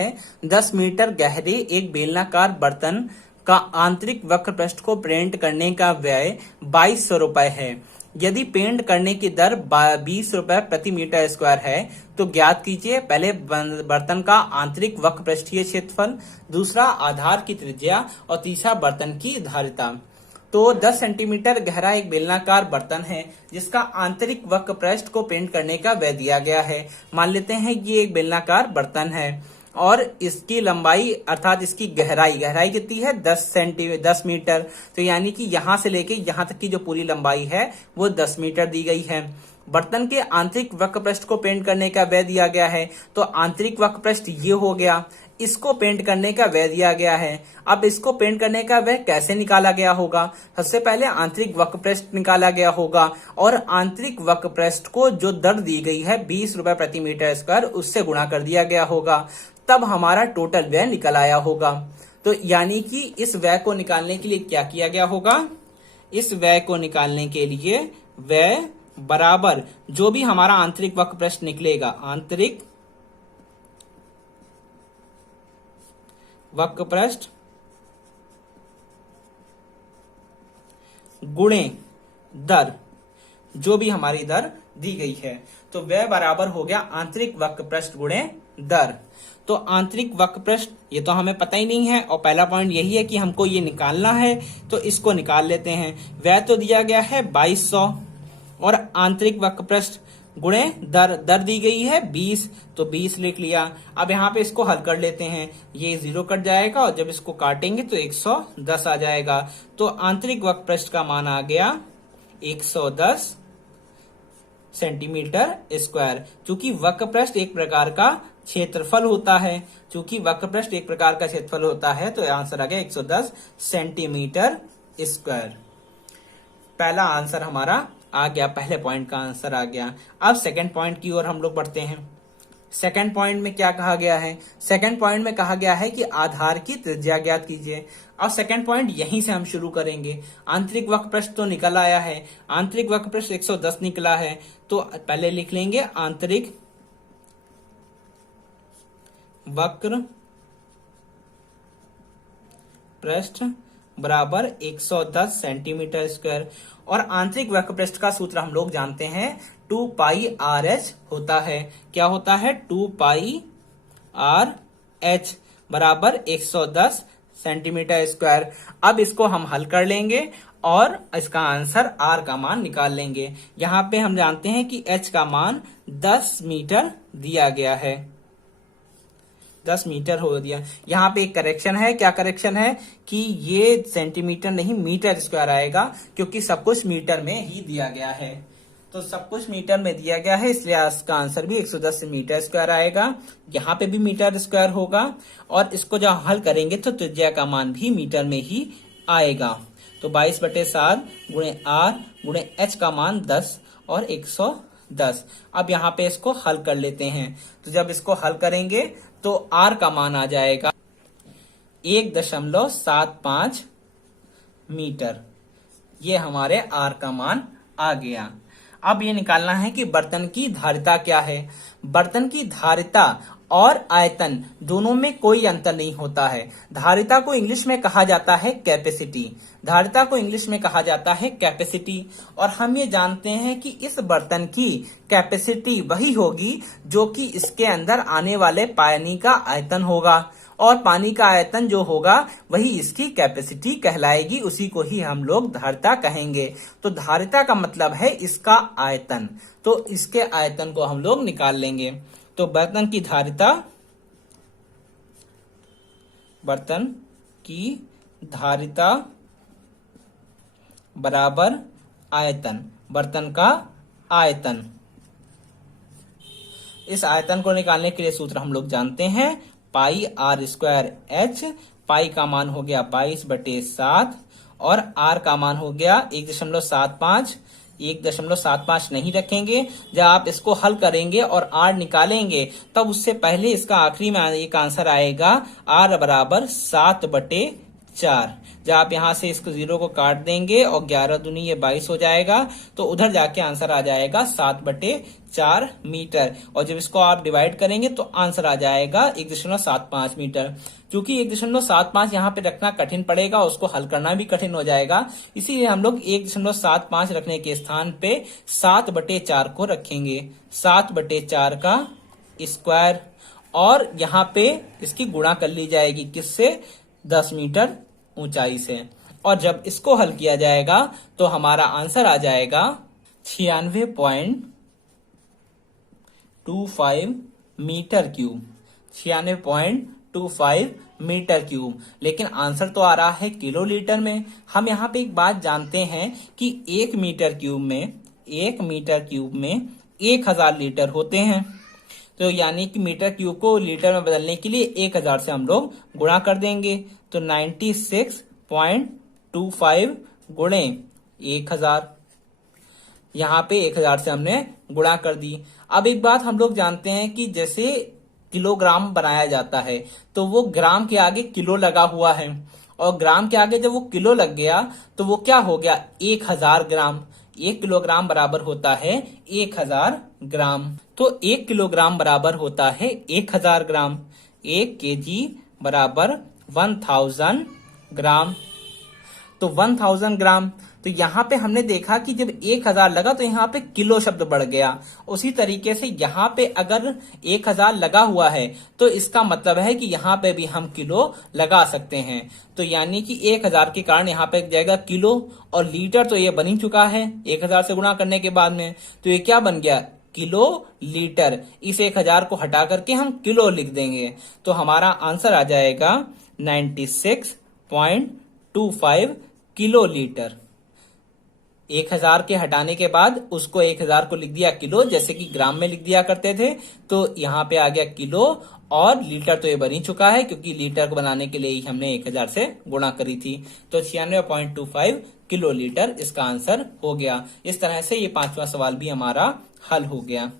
है 10 मीटर गहरे एक बेलनाकार बर्तन का आंतरिक वक्र पृष्ठ को पेंट करने का व्यय 2200 रुपए है। यदि पेंट करने की दर 20 रुपए प्रति मीटर स्क्वायर है तो ज्ञात कीजिए पहले बर्तन का आंतरिक वक्र पृष्ठीय क्षेत्रफल, दूसरा आधार की त्रिज्या और तीसरा बर्तन की धारिता। तो 10 सेंटीमीटर गहरा एक बेलनाकार बर्तन है जिसका आंतरिक वक्र पृष्ठ को पेंट करने का व्यय दिया गया है। मान लेते हैं ये एक बेलनाकार बर्तन है और इसकी लंबाई अर्थात इसकी गहराई कितनी है 10 मीटर। तो यानी कि यहां से लेके यहां तक की जो पूरी लंबाई है वो 10 मीटर दी गई है। बर्तन के आंतरिक वक्र पृष्ठ को पेंट करने का व्यय दिया गया है। तो आंतरिक वक्र पृष्ठ ये हो गया, इसको पेंट करने का व्यय दिया गया है। अब इसको पेंट करने का व्यय कैसे निकाला गया होगा? सबसे पहले आंतरिक वक्र पृष्ठ निकाला गया होगा और आंतरिक वक्र पृष्ठ को जो दर दी गई है 20 रुपए प्रति मीटर स्क्वायर उससे गुणा कर दिया गया होगा, तब हमारा टोटल व्यय निकल आया होगा। तो यानी कि इस व्यय को निकालने के लिए क्या किया गया होगा? इस व्यय को निकालने के लिए व्यय बराबर जो भी हमारा आंतरिक वक्र पृष्ठ निकलेगा, आंतरिक वक्र पृष्ठ गुणे दर, जो भी हमारी दर दी गई है, तो व्यय बराबर हो गया आंतरिक वक्र पृष्ठ गुणे दर। तो आंतरिक वक्र पृष्ठ ये तो हमें पता ही नहीं है और पहला पॉइंट यही है कि हमको ये निकालना है, तो इसको निकाल लेते हैं। व्यय तो दिया गया है 2200 और आंतरिक वक्र पृष्ठ गुणे दर दी गई है 20, तो 20 लिख लिया। अब यहाँ पे इसको हल कर लेते हैं, ये 0 कट जाएगा और जब इसको काटेंगे तो 110 आ जाएगा। तो आंतरिक वक्र पृष्ठ का मान आ गया 110 सेंटीमीटर स्क्वायर। चूंकि वक्र पृष्ठ एक प्रकार का क्षेत्रफल होता है, तो आंसर आ गया 110 सेंटीमीटर स्क्वायर। पहला आंसर हमारा आ गया, पहले पॉइंट का आंसर आ गया। अब सेकंड पॉइंट की ओर हम लोग बढ़ते हैं। सेकंड पॉइंट में क्या कहा गया है? सेकंड पॉइंट में कहा गया है कि आधार की त्रिज्या ज्ञात कीजिए। अब सेकंड पॉइंट यहीं से हम शुरू करेंगे। आंतरिक वक्र पृष्ठ तो निकल आया है, आंतरिक वक्र पृष्ठ 110 निकला है, तो पहले लिख लेंगे आंतरिक वक्र पृष्ठ बराबर 110 सेंटीमीटर स्क्वायर। और आंतरिक वक्र पृष्ठ का सूत्र हम लोग जानते हैं 2 पाई आर एच होता है। क्या होता है? 2 पाई आर एच बराबर 110 सेंटीमीटर स्क्वायर। अब इसको हम हल कर लेंगे और इसका आंसर आर का मान निकाल लेंगे। यहाँ पे हम जानते हैं कि एच का मान 10 मीटर दिया गया है, 10 मीटर हो दिया। यहाँ पे एक करेक्शन है। क्या करेक्शन है? कि ये सेंटीमीटर नहीं मीटर स्क्वायर आएगा, क्योंकि सब कुछ मीटर में ही दिया गया है। तो सब कुछ मीटर में दिया गया है, इसलिए इसका आंसर भी 110 मीटर स्क्वायर आएगा। यहाँ पे भी मीटर स्क्वायर होगा और इसको जब हल करेंगे तो त्रिज्या का मान भी मीटर में ही आएगा। तो 22/7 गुणे आर गुणे एच का मान 10 और 110। अब यहाँ पे इसको हल कर लेते हैं। तो जब इसको हल करेंगे तो आर का मान आ जाएगा 1.75 मीटर। ये हमारे आर का मान आ गया। अब ये निकालना है कि बर्तन की धारिता क्या है। बर्तन की धारिता और आयतन दोनों में कोई अंतर नहीं होता है। धारिता को इंग्लिश में कहा जाता है कैपेसिटी, और हम ये जानते हैं कि इस बर्तन की कैपेसिटी वही होगी जो कि इसके अंदर आने वाले पानी का आयतन होगा, और पानी का आयतन जो होगा वही इसकी कैपेसिटी कहलाएगी, उसी को ही हम लोग धारिता कहेंगे। तो धारिता का मतलब है इसका आयतन, तो इसके आयतन को हम लोग निकाल लेंगे। तो बर्तन की धारिता बराबर आयतन, बर्तन का आयतन। इस आयतन को निकालने के लिए सूत्र हम लोग जानते हैं पाई आर स्क्वायर एच। पाई का मान हो गया 22/7 और आर का मान हो गया 1.75। 1.75 नहीं रखेंगे। जब आप इसको हल करेंगे और आर निकालेंगे तब उससे पहले इसका आखिरी में एक आंसर आएगा आर बराबर 7/4। 4। जब आप यहाँ से इसको 0 को काट देंगे और 11 दूनी ये 22 हो जाएगा, तो उधर जाके आंसर आ जाएगा 7/4 मीटर। और जब इसको आप डिवाइड करेंगे तो आंसर आ जाएगा 1.75 मीटर। क्योंकि 1.75 यहाँ पे रखना कठिन पड़ेगा, उसको हल करना भी कठिन हो जाएगा, इसीलिए हम लोग 1.75 रखने के स्थान पे 7/4 को रखेंगे। 7/4 का स्क्वायर, और यहाँ पे इसकी गुणा कर ली जाएगी किससे? 10 मीटर ऊंचाई से। और जब इसको हल किया जाएगा तो हमारा आंसर आ जाएगा 96.25 मीटर क्यूब। 96.25 metre cube. लेकिन आंसर तो आ रहा है किलोलीटर में। हम यहाँ पे एक बात जानते हैं कि 1 मीटर क्यूब में 1000 लीटर होते हैं। तो यानी कि मीटर क्यूब को लीटर में बदलने के लिए 1000 से हम लोग गुणा कर देंगे। तो 96.25 गुणे 1000, यहाँ पे 1000 से हमने गुणा कर दी। अब एक बात हम लोग जानते हैं कि जैसे किलोग्राम बनाया जाता है तो वो ग्राम के आगे किलो लगा हुआ है, और ग्राम के आगे जब वो किलो लग गया तो वो क्या हो गया? 1000 ग्राम। 1 किलोग्राम बराबर होता है 1000 ग्राम। तो 1 किलोग्राम बराबर होता है 1000 ग्राम। 1 केजी बराबर 1000 ग्राम। तो 1000 ग्राम। तो यहाँ पे हमने देखा कि जब 1000 लगा तो यहाँ पे किलो शब्द बढ़ गया। उसी तरीके से यहाँ पे अगर 1000 लगा हुआ है तो इसका मतलब है कि यहाँ पे भी हम किलो लगा सकते हैं। तो यानी कि 1000 के कारण यहाँ पे जाएगा किलो, और लीटर तो ये बन ही चुका है 1000 से गुणा करने के बाद में। तो ये क्या बन गया? Kilo litre. इस 1000 को हटा करके हम किलो लिख देंगे, तो हमारा आंसर आ जाएगा 96.25 किलो लीटर। 1000 के हटाने के बाद उसको 1000 को लिख दिया किलो, जैसे कि ग्राम में लिख दिया करते थे। तो यहाँ पे आ गया किलो, और लीटर तो ये बन ही चुका है क्योंकि लीटर को बनाने के लिए ही हमने 1000 से गुणा करी थी। तो 96.25 किलो लीटर इसका आंसर हो गया। इस तरह से ये 5वां सवाल भी हमारा हल हो गया।